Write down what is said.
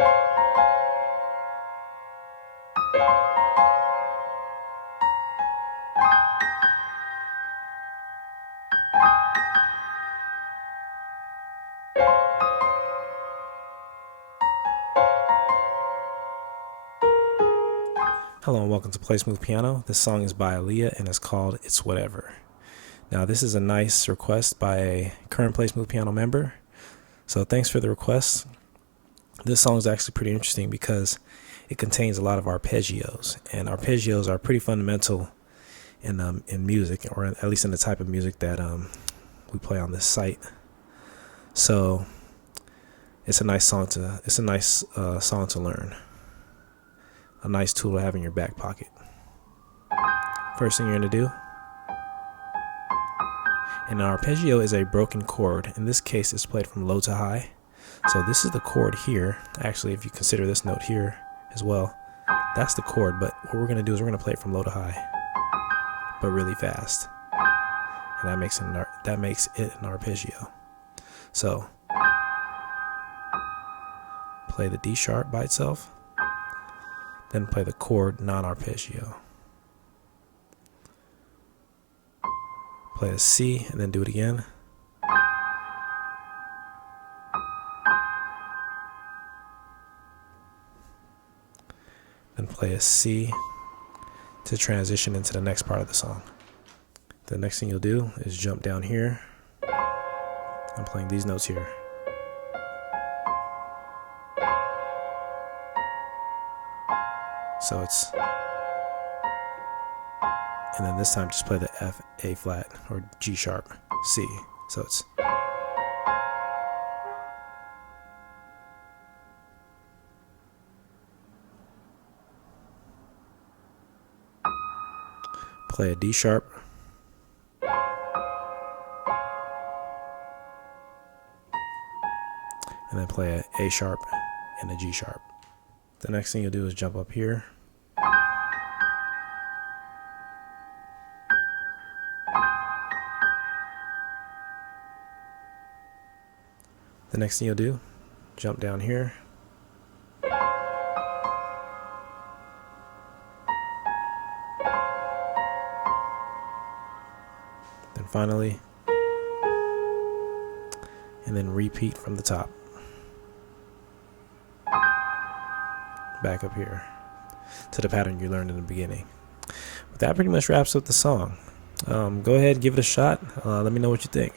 Hello and welcome to Play Smooth Piano. This song is by Aaliyah and it's called It's Whatever. Now this is a nice request by a current Play Smooth Piano member. So thanks for the request. This song is actually pretty interesting because it contains a lot of arpeggios, and arpeggios are pretty fundamental in music, or at least in the type of music that we play on this site. So it's a nice song to learn. A nice tool to have in your back pocket. First thing you're going to do, and an arpeggio is a broken chord. In this case, it's played from low to high. So this is the chord here. Actually, if you consider this note here as well, that's the chord. But what we're going to do is we're going to play it from low to high, but really fast. And that makes it an arpeggio. So play the D sharp by itself. Then play the chord non-arpeggio. Play a C and then do it again. Then play a C to transition into the next part of the song. The next thing you'll do is jump down here. I'm playing these notes here. So it's, and then this time just play the F, A flat, or G sharp, C. So it's, play a D sharp, and then play a A sharp and a G sharp. The next thing you'll do is jump up here. The next thing you'll do, jump down here. Then finally, and then repeat from the top. Back up here to the pattern you learned in the beginning. But that pretty much wraps up the song. Go ahead, give it a shot. Let me know what you think.